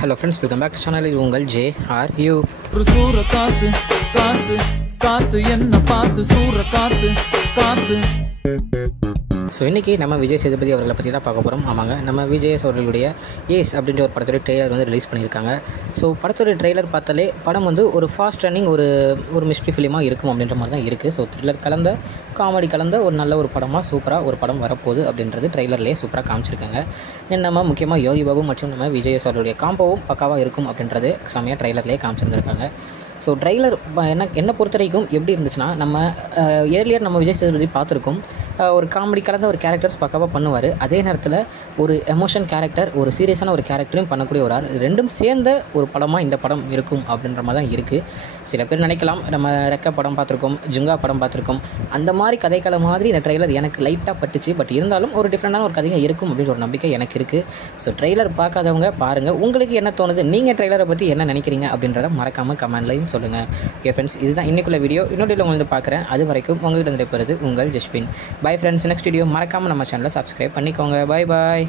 Hello friends, welcome back to channel. இது உங்கள் JRU. ஒரு சூற காத்து காத்து காத்து என்ன பார்த்து சூற காத்து காத்து. ஸோ இன்றைக்கி நம்ம விஜய் சேதுபதி அவர்களை பற்றி தான் பார்க்க போகிறோம். ஆமாங்க, நம்ம விஜய்எஸ் அவர்களுடைய ஏஸ் அப்படின்ற ஒரு படத்துடைய ட்ரெய்லர் வந்து ரிலீஸ் பண்ணியிருக்காங்க. ஸோ படத்துடைய ட்ரெய்லர் பார்த்தாலே படம் வந்து ஒரு ஃபாஸ்ட் ரன்னிங் ஒரு மிஸ்ட்ரி ஃபிலிமாக இருக்கும் அப்படின்ற மாதிரி தான் இருக்குது. ஸோ த்ரில்லர் கலந்த காமெடி கலந்த ஒரு நல்ல ஒரு படமாக சூப்பராக ஒரு படம் வரப்போகுது அப்படின்றது ட்ரெய்லர்லேயே சூப்பராக காமிச்சிருக்காங்க. நம்ம முக்கியமாக யோகி பாபு மற்றும் நம்ம விஜய்எஸ் அவர்களுடைய காம்போவும் பக்காவாக இருக்கும் அப்படின்றது செம்மையாக ட்ரெய்லர்லேயே காமிச்சிருந்துருக்காங்க. ஸோ ட்ரெய்லர் என்னை பொறுத்த வரைக்கும் எப்படி இருந்துச்சுன்னா, நம்ம ஏர்லியர் நம்ம விஜய் சேதுபதி பார்த்துருக்கோம். ஒரு காமெடி கலந்த ஒரு கேரக்டர்ஸ் பக்காவாக பண்ணுவார். அதே நேரத்தில் ஒரு எமோஷன் கேரக்டர், ஒரு சீரியஸான ஒரு கேரக்டரையும் பண்ணக்கூடிய ஒரு ஆள். ரெண்டும் சேர்ந்த ஒரு படமாக இந்த படம் இருக்கும் அப்படின்ற மாதிரி தான் இருக்குது. சில பேர் நினைக்கலாம், நம்ம ரெக்க படம் பார்த்துருக்கோம், ஜுங்கா படம் பார்த்துருக்கோம், அந்த மாதிரி கதைக்கள மாதிரி இந்த ட்ரெய்லர் எனக்கு லைட்டாக பட்டுச்சு. பட் இருந்தாலும் ஒரு டிஃப்ரெண்டான ஒரு கதையாக இருக்கும் அப்படின்ற ஒரு நம்பிக்கை எனக்கு இருக்குது. ஸோ ட்ரெய்லர் பார்க்காதவங்க பாருங்கள். உங்களுக்கு என்ன தோணுது, நீங்கள் ட்ரெய்லரை பற்றி என்ன நினைக்கிறீங்க அப்படின்றத மறக்காமல் கமெண்ட்லையும் சொல்லுங்கள். ஓகே ஃப்ரெண்ட்ஸ், இதுதான் இன்றைக்குள்ள வீடியோ. இன்னொரு உங்களுக்கு பார்க்குறேன். அது வரைக்கும் உங்கள்கிட்ட இருந்தே போகிறது உங்கள் ஜஸ்பின். Bye friends. நெக்ஸ்ட் வீடியோ மறக்காமல் நம்ம சேனலை சப்ஸ்கிரைப் பண்ணிக்கோங்க. பாய் பாய்.